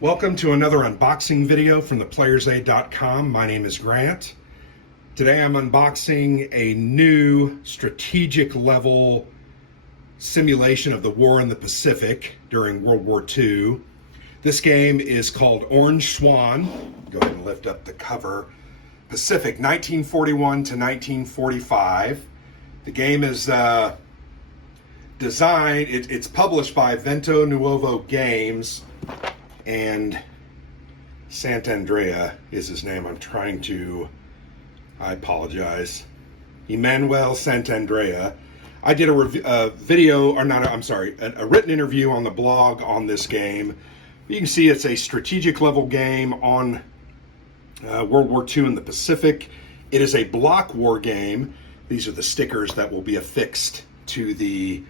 Welcome to another unboxing video from theplayersaid.com. My name is Grant. Today I'm unboxing a new strategic level simulation of the war in the Pacific during World War II. This game is called Orange Swan. Go ahead and lift up the cover. Pacific 1941 to 1945. The game is designed, it's published by Vento, Nuovo games, and Sant'Andrea is his name. I apologize. Emmanuel Sant'Andrea. I did a written interview on the blog on this game. You can see it's a strategic level game on World War II in the Pacific. It is a block war game. These are the stickers that will be affixed to the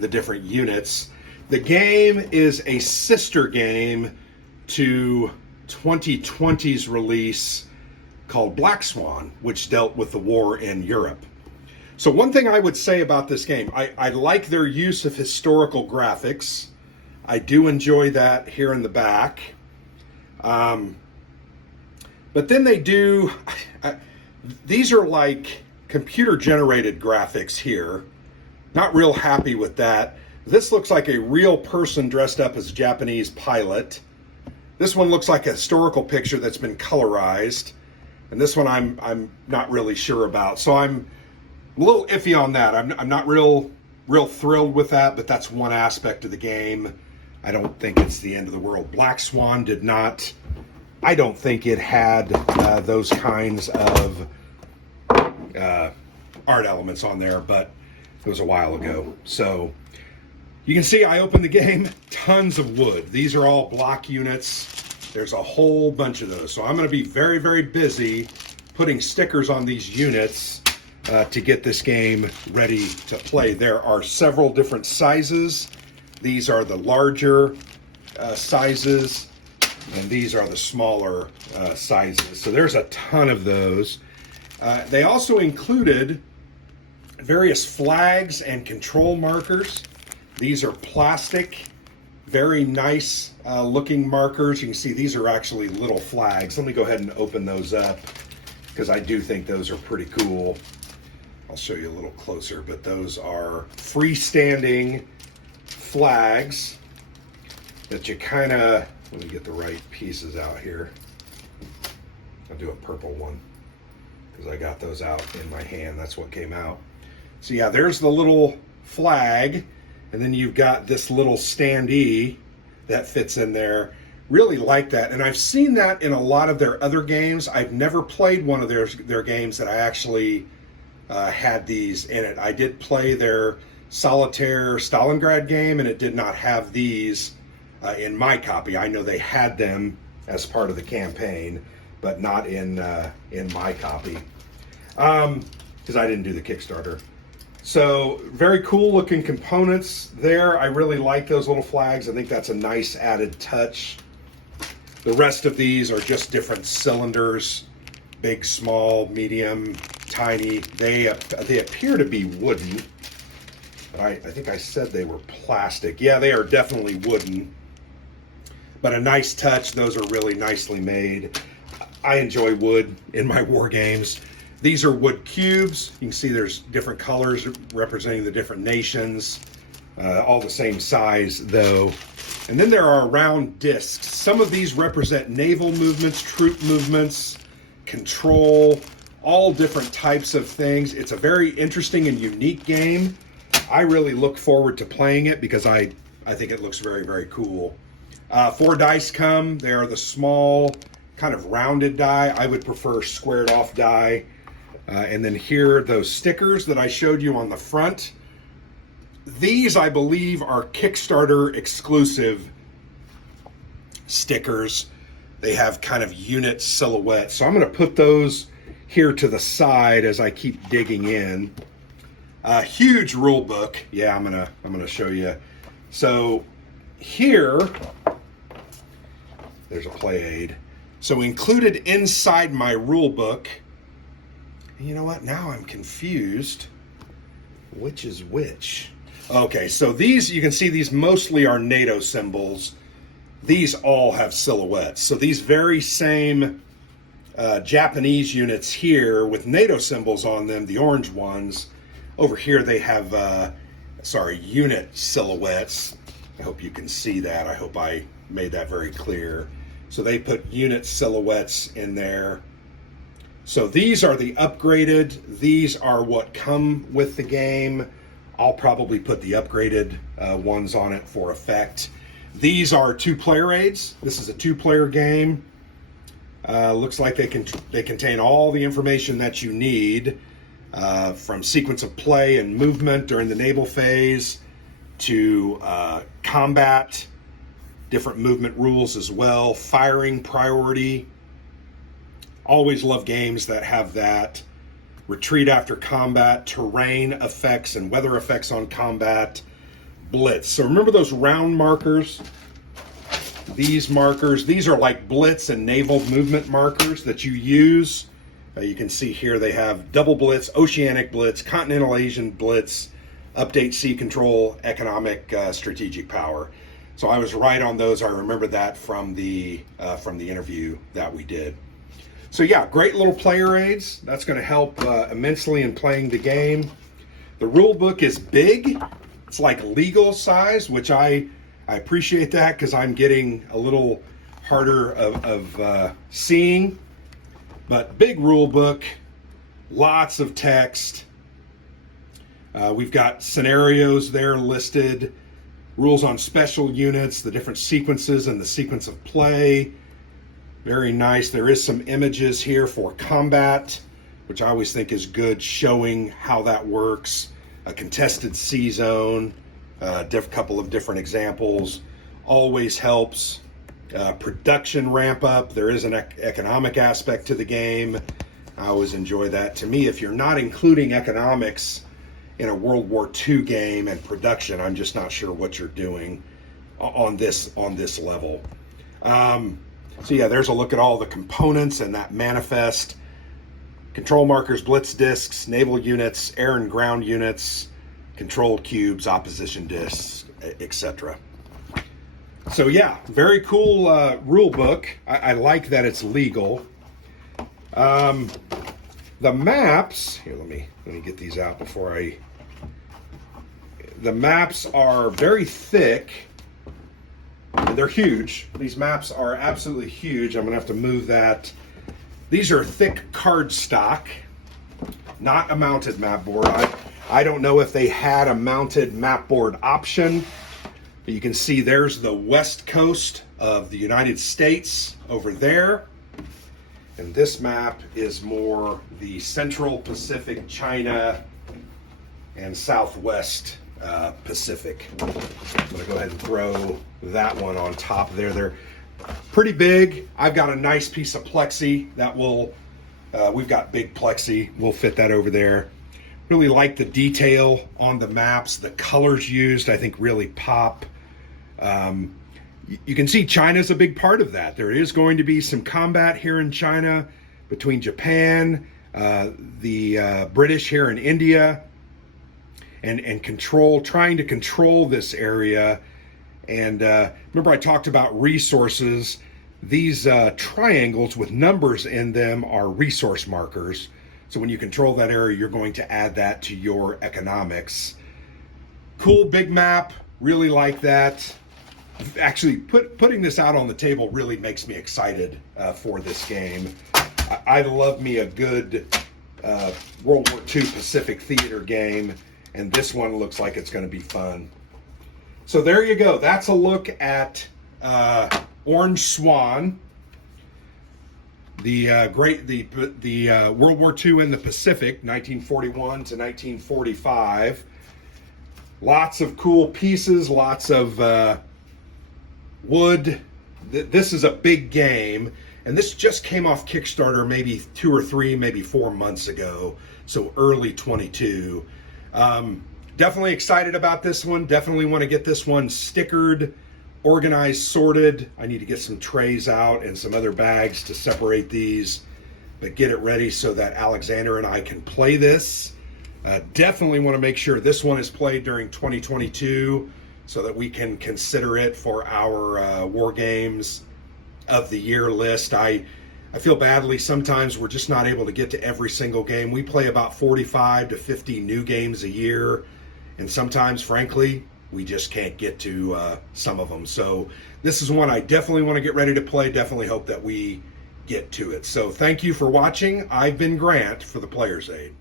different units. The game is a sister game to 2020's release called Black Swan, which dealt with the war in Europe. So one thing I would say about this game, I like their use of historical graphics. I do enjoy that here in the back. But then they do, these are like computer generated graphics here. Not real happy with that. This looks like a real person dressed up as a Japanese pilot. This one looks like a historical picture that's been colorized. And this one I'm not really sure about. So I'm a little iffy on that. I'm not real thrilled with that, but that's one aspect of the game. I don't think it's the end of the world. Black Swan did not, I don't think it had those kinds of art elements on there, but it was a while ago. So you can see I opened the game, tons of wood. These are all block units. There's a whole bunch of those. So I'm going to be very, very busy putting stickers on these units to get this game ready to play. There are several different sizes. These are the larger sizes, and these are the smaller sizes. So there's a ton of those. They also included various flags and control markers. These are plastic, very nice looking markers. You can see these are actually little flags. Let me go ahead and open those up because I do think those are pretty cool. I'll show you a little closer, but those are freestanding flags that you kind of, let me get the right pieces out here. I'll do a purple one because I got those out in my hand. That's what came out. So yeah, there's the little flag. And then you've got this little standee that fits in there. Really like that. And I've seen that in a lot of their other games. I've never played one of their games that I actually had these in it. I did play their Solitaire Stalingrad game, and it did not have these in my copy. I know they had them as part of the campaign, but not in my copy because I didn't do the Kickstarter. So very cool looking components there. I really like those little flags. I think that's a nice added touch. The rest of these are just different cylinders, big, small, medium, tiny. They appear to be wooden, but I think I said they were plastic. Yeah, they are definitely wooden, but a nice touch. Those are really nicely made. I enjoy wood in my war games. These are wood cubes. You can see there's different colors representing the different nations, all the same size though. And then there are round discs. Some of these represent naval movements, troop movements, control, all different types of things. It's a very interesting and unique game. I really look forward to playing it because I think it looks very, very cool. 4 dice come. They are the small kind of rounded die. I would prefer squared off die. And then here, those stickers that I showed you on the front. These, I believe, are Kickstarter exclusive stickers. They have kind of unit silhouettes. So I'm going to put those here to the side as I keep digging in. Huge rule book. Yeah, I'm gonna show you. So here, there's a play aid. So included inside my rule book. You know what? Now I'm confused. Which is which? Okay, so these, you can see these mostly are NATO symbols. these all have silhouettes. So these very same Japanese units here with NATO symbols on them, the orange ones, over here they have, unit silhouettes. I hope you can see that. I hope I made that very clear. So they put unit silhouettes in there. So these are the upgraded. These are what come with the game. I'll probably put the upgraded ones on it for effect. These are 2-player aids. This is a 2-player game. Looks like they contain all the information that you need, from sequence of play and movement during the naval phase to combat, different movement rules as well, firing priority. Always love games that have that. Retreat after combat, terrain effects and weather effects on combat, blitz. So remember those round markers? These markers, these are like blitz and naval movement markers that you use. You can see here they have double blitz, oceanic blitz, continental Asian blitz, update sea control, economic strategic power. So I was right on those. I remember that from the interview that we did. So yeah, great little player aids. That's going to help immensely in playing the game. The rule book is big. It's like legal size, which I appreciate that because I'm getting a little harder of seeing. But big rule book, lots of text. We've got scenarios there listed, rules on special units, the different sequences and the sequence of play. Very nice. There is some images here for combat, which I always think is good, showing how that works. A contested sea zone, couple of different examples, always helps. Production ramp up. There is an economic aspect to the game. I always enjoy that. To me, if you're not including economics in a World War II game and production, I'm just not sure what you're doing on this level. So yeah, there's a look at all the components and that manifest. Control markers, blitz discs, naval units, air and ground units, control cubes, opposition discs, etc. So yeah, very cool rule book. I like that it's legal. The maps, here, let me get these out before the maps are very thick. And they're huge. These maps are absolutely huge. I'm gonna have to move that. These are thick cardstock, not a mounted map board. I don't know if they had a mounted map board option, but you can see there's the west coast of the United States over there. And this map is more the Central Pacific, China, and Southwest Pacific. I'm gonna go ahead and throw that one on top there. They're pretty big. I've got a nice piece of plexi that will, we've got big plexi. We'll fit that over there. Really like the detail on the maps. The colors used, I think, really pop. You can see China's a big part of that. There is going to be some combat here in China between Japan, the British here in India, and trying to control this area. And remember I talked about resources. These triangles with numbers in them are resource markers. So when you control that area, you're going to add that to your economics. Cool big map, really like that. Actually, putting this out on the table really makes me excited for this game. I love me a good World War II Pacific Theater game, and this one looks like it's going to be fun. So there you go. That's a look at Orange Swan, the World War II in the Pacific, 1941 to 1945. Lots of cool pieces, lots of wood. This is a big game, and this just came off Kickstarter maybe 2 or 3, maybe 4 months ago, so early 22. Definitely excited about this one. Definitely want to get this one stickered, organized, sorted. I need to get some trays out and some other bags to separate these, but get it ready so that Alexander and I can play this. Definitely want to make sure this one is played during 2022 so that we can consider it for our War Games of the Year list. I feel badly sometimes we're just not able to get to every single game. We play about 45 to 50 new games a year, and sometimes, frankly, we just can't get to some of them. So this is one I definitely want to get ready to play. Definitely hope that we get to it. So thank you for watching. I've been Grant for the Player's Aid.